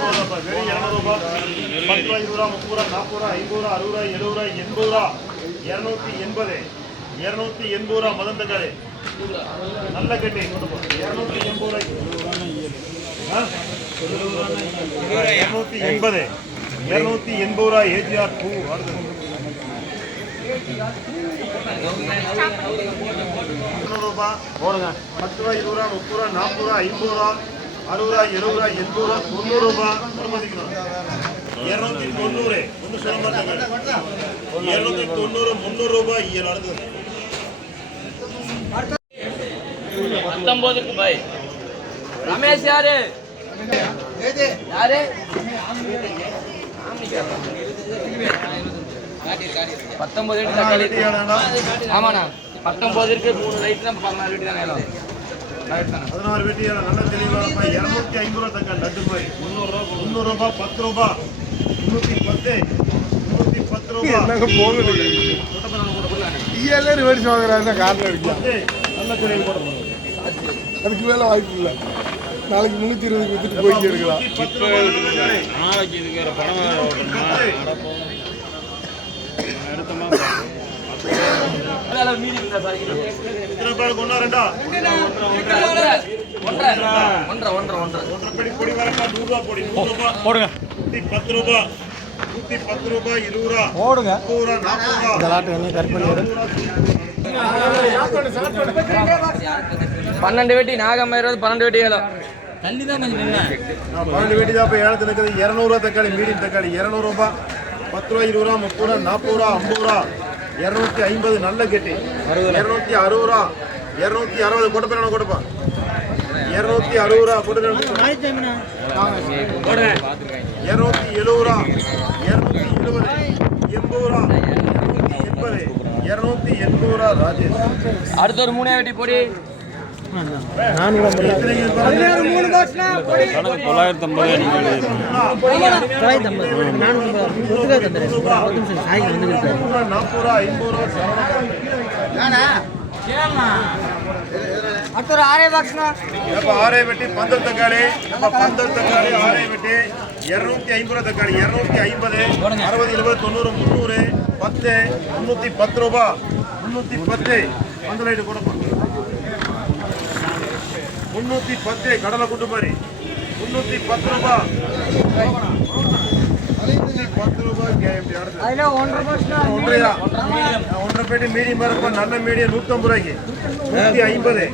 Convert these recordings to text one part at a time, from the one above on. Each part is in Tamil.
வெறும் இரநூறுபா பத்து ரூபா இருபது ரூபா முப்பது ரூபா நாற்பது ரூபா ஐம்பது ரூபா அறுபது ரூபா எழுபது ரூபா எண்பது ரூபா இரநூத்தி எண்பது இரநூத்தி எண்பது ரூபா மதம் தக்காளி நல்ல கட்டி இரநூத்தி எண்பது ரூபாய்க்கு இரநூத்தி எண்பது இரநூத்தி எண்பது ரூபா ஏஜிஆர் இரநூறுபா போடுங்க பத்து ரூபா இருபது ரூபா முப்பது ரூபா நாற்பது ரூபா ஐம்பது ரூபா அறுபது ரூபா எழுபது ரூபா எண்பது ரூபா தொண்ணூறு ரூபா மதிக்கணும் இரநூத்தி தொண்ணூறு. ஒன்று சொல்ல மாட்டாங்க இரநூத்தி தொண்ணூறு முந்நூறு ரூபாய் இயல் அடுத்தது பத்தொன்பதுக்கு பாய் ரமேஷ் யாரு? யாரு? பத்தொன்பது ஆமாண்ணா. பத்தொன்பது இருக்கு மூணு ரைட் தான் பதினாறு வீட்டு தானே பதினாறு வெட்டி நல்ல தெளிவான இரநூத்தி ஐம்பது ரூபா தக்காளி லட்டு போய் முந்நூறுரூவா முந்நூறுரூபா பத்து ரூபா. முந்நூற்றி பத்து. முந்நூற்றி பத்து ரூபா. போகுது எல்லாரும் வெடிச்சு வாங்குறாங்க இருக்கு? பத்து. நல்ல தெளிவு போட அதுக்கு மேல வாய்ப்பு இல்லை. நாளைக்கு முன்னூத்தி இருபதுக்கு வித்துட்டு போயிட்டே இருக்கலாம். நாளைக்கு இதுக்கு போடுங்க பத்து பத்து இருபது ரூபா போடுங்க என்ன கட் பன்னெண்டு வெட்டி நாகம் இருபது பன்னெண்டு வெட்டி ஏழு தான் கொஞ்சம் பன்னெண்டு வெட்டி தான் இப்போ ஏழத்து இருக்குது. இரநூறுவா தக்காளி மீடியம் தக்காளி இரநூறுபா பத்து ரூபா இருபது ரூபா முப்பது ரூபா நாற்பது ரூபா ஐம்பது ரூபா. இரநூத்தி ஐம்பது நல்ல கெட்டி. இரநூத்தி அறுபது ரூபா. இரநூத்தி அறுபது கொடுப்பேன் கொடுப்பா. இரநூத்தி அறுபது ரூபா கொடுப்பேன் இரநூத்தி எழுபது ரூபா. இரநூத்தி எழுபது. எண்பது ரூபா. இரநூத்தி எண்பது. இரநூத்தி எண்பது ரூபா ராஜேஷ். அடுத்த ஒரு மூணே வெட்டி போடி. தொள்ளாயிரத்தி ஐம்பது அடுத்த ஆரே பாக்ஸ்னா இப்போ ஆரே வெட்டி பந்தல் தக்காளி நம்ம பந்தல் தக்காளி ஆரே வெட்டி இரநூத்தி ஐம்பது தக்காளி இரநூத்தி ஐம்பது அறுபது எழுபது தொண்ணூறு முந்நூறு பத்து முந்நூற்றி பத்து ரூபா முந்நூற்றி பத்து பந்தல் லைட்டு கொடுப்போம் முந்நூற்றி பத்து கடலை குண்டு மாதிரி. முந்நூற்றி பத்து ரூபா. முந்நூற்றி பத்து ரூபாய் கேஎம்டி அடுத்து. ஒன்றையா? ஒன்றரை பேட்டி மீடியம் இருக்கும். நல்ல மீடியம் நூற்றம்பது ரூபாய்க்கு நூற்றி ஐம்பது.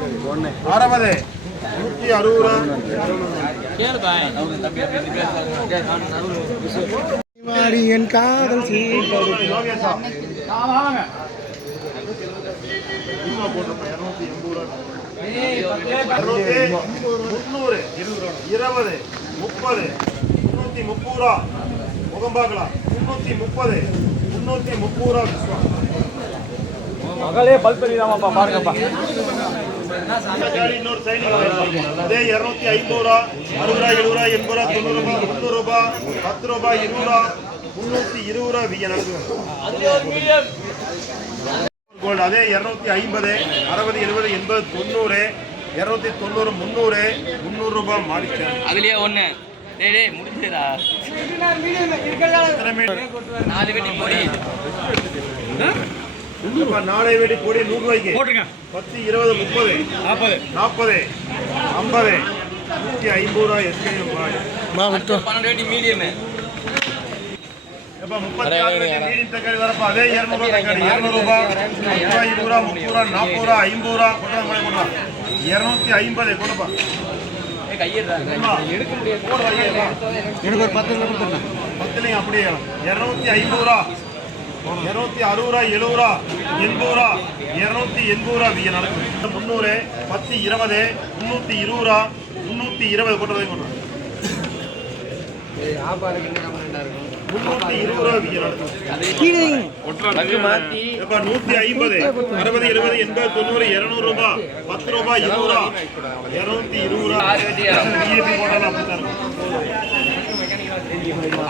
அறுபது. நூற்றி அறுபது ரூபா. மாறி என் காதல் போட்டிருப்பேன் இரநூத்தி எண்பது ரூபா. முந்நூறு இருபது முப்பது முன்னூத்தி முப்பது ரூபா முகம் பார்க்கலாம் முன்னூத்தி முப்பது முன்னூத்தி முப்பது ரூபா மகளே பல்ப் பண்ணிடாமாப்பா பாருங்கப்பா. இன்னொரு சைனிங் அதே இருநூத்தி ஐம்பது ரூபா அறுபது ரூபா எழுபது ரூபா எண்பது ரூபா தொண்ணூறு ரூபா முந்நூறு ரூபா பத்து ரூபா இருபது ரூபா முன்னூத்தி இருபது ரூபா விய நடக்குது கோல்டு. அதே இரநூத்தி ஐம்பது அறுபது எழுபது எண்பது தொண்ணூறு இரநூத்தி தொண்ணூறு முந்நூறு முந்நூறு ரூபாய் மாடிச்சேன் அதுலயே ஒண்ணு. டேய் டேய் முடிஞ்சதா நாலு வெட்டி போடி நாளை வெடி கோடி நூறு ரூபாய்க்கு. போட்டுங்க. பத்து இருபது முப்பது நாற்பது. நாற்பது ஐம்பது நூற்றி ஐம்பது ரூபாய் எஸ்கேஎம் பாய் பன்னெண்டு வெட்டி மீடியம். முப்பத்தி ஆறு தக்காளி வரப்ப அதே இருநூறு தக்காளி இருநூறு ரூபாய் இருபது ரூபா முப்பது ரூபா நாற்பது ரூபா ஐம்பது ரூபா கொண்டாங்க மாதிரி கொண்டா இருநூத்தி ஐம்பது கொடுப்பா கையிடுறாங்க. போடு வையேப்பா. எனக்கு ஒரு பத்து கொடுத்துருங்க. பத்துலையும் அப்படியே இரநூத்தி ஐம்பது ரூபா. இரநூத்தி அறுபது ரூபா எழுபது ரூபா எண்பது ரூபா இரநூத்தி எண்பது ரூபா நடக்கும் முந்நூறு பத்து இருபது முந்நூற்றி இருபது ரூபா முந்நூற்றி இருபது கொண்டு போய் கொண்டு நூத்தி ஐம்பது அறுபது எழுபது எண்பது தொண்ணூறு இருநூறு ரூபாய் பத்து ரூபாய் இருபது ரூபா இருநூத்தி இருபது ரூபா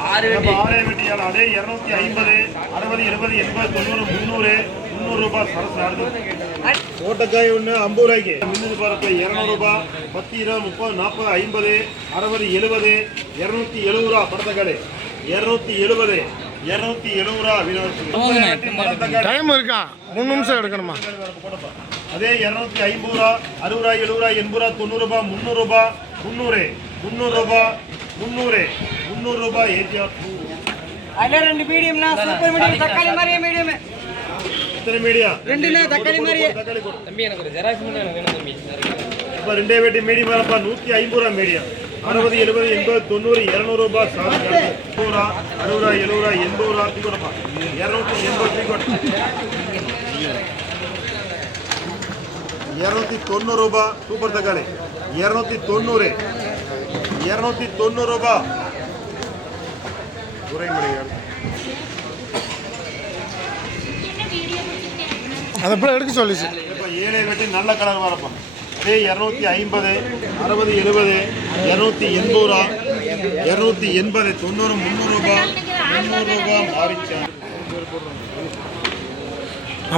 ஆறு வெட்டி விஐபி அதே இருநூத்தி ஐம்பது அறுபது எழுபது எண்பது தொண்ணூறு முந்நூறு முந்நூறு ரூபாய் சரசு ஒன்று ஐம்பது ரூபாய்க்கு மின்னது பரப்பு இரநூறு ரூபாய் பத்து இருபது முப்பது நாற்பது ஐம்பது அறுபது எழுபது இரநூத்தி எழுபது ரூபா படத்தக்காளி இரநூத்தி எழுபது இரநூத்தி எழுபது ரூபா டைம் இருக்கா? மூணு நிமிஷம் எடுக்கணுமா? அதே இரநூத்தி ஐம்பது ரூபா அறுபது ரூபா எழுபது ரூபா எண்பது ரூபா தொண்ணூறு ரூபாய் முந்நூறு ரூபாய் முந்நூறு முந்நூறு ரூபாய் முந்நூறு முந்நூறு ரூபாய் ஏஜிஆர் அதில் ரெண்டு மீடியம்னா சூப்பர் மீடியம் தக்காளி மாதிரியே மீடியம் எத்தனை மீடியா ரெண்டுண்ணா தக்காளி மாதிரியே. தக்காளி தம்பி எனக்கு ஒரு ஜெராக்ஸ் மட்டும் எனக்கு வேணும் தம்பி. இப்போ ரெண்டே வெட்டி மீடியம் வரப்பா நூற்றி ஐம்பது ரூபா மீடியம் அறுபது எழுபது எண்பது தொண்ணூறு இரநூறு ரூபாய் சாரி முப்பது ரூபா அறுபது ரூபா எழுபது ரூபா எண்பது ரூபா தூக்கி கொடுப்பா இரநூத்தி எண்பது தூக்கி கொடு இரநூத்தி தொண்ணூறு ரூபாய். சூப்பர் தக்காளி. இரநூத்தி தொண்ணூறு. இரநூத்தி தொண்ணூறு ரூபாய். துரைமணிகள் அதை போய் எடுக்க சொல்லிச்சு. இப்போ ஏழை வெட்டி நல்ல கலர் வரப்பா அதே இரநூத்தி ஐம்பது அறுபது எழுபது இரநூத்தி எண்பது? ரூபா இரநூத்தி எண்பது தொண்ணூறு முந்நூறு ரூபாய் முந்நூறு ரூபாய் மாறிச்சா?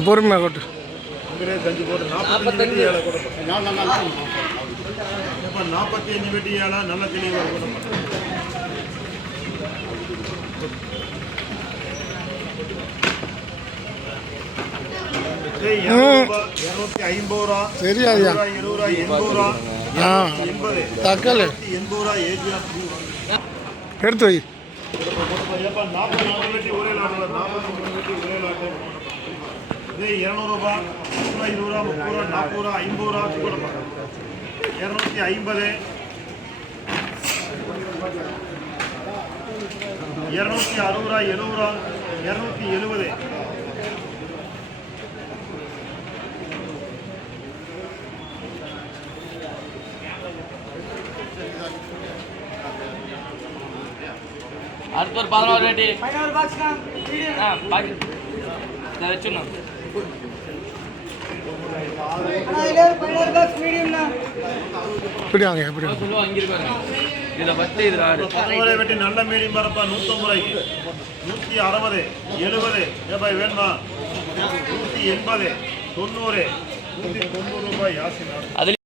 பொறுமையாக கொட்டு செஞ்சு போட்டு நாற்பத்தஞ்சு வெட்டி ஏழை கொடுப்போம் இப்போ நாற்பத்தி அஞ்சு வெட்டி ஏழை நல்ல தெளிவாக ரூபாய், இருநூத்தி ஐம்பது ரூபா எழுபது ரூபா எண்பது ரூபா எண்பது தக்காளி எண்பது ரூபா ஏஜ் எடுத்து வை. இதே இரநூறுபா நூறுரூவா இருபது ரூபா முப்பது ரூபா நாற்பது ரூபா ஐம்பது ரூபா கொடுப்பா இரநூத்தி ஐம்பது இரநூத்தி அறுபது ரூபா எழுபது ரூபா இரநூத்தி எழுபது அடுத்து ஒரு பதினோரு வெட்டி. மீடியம் ஆ பாக்கி. இதை பத்து பதினோரு வெட்டி நல்ல மீடியம் பரப்பா நூற்றம்பது ரூபாய்க்கு நூற்றி அறுபது எழுபது. ஏப்பா வேணுமா? நூற்றி எண்பது தொண்ணூறு. நூற்றி தொண்ணூறு ரூபாய் அதில்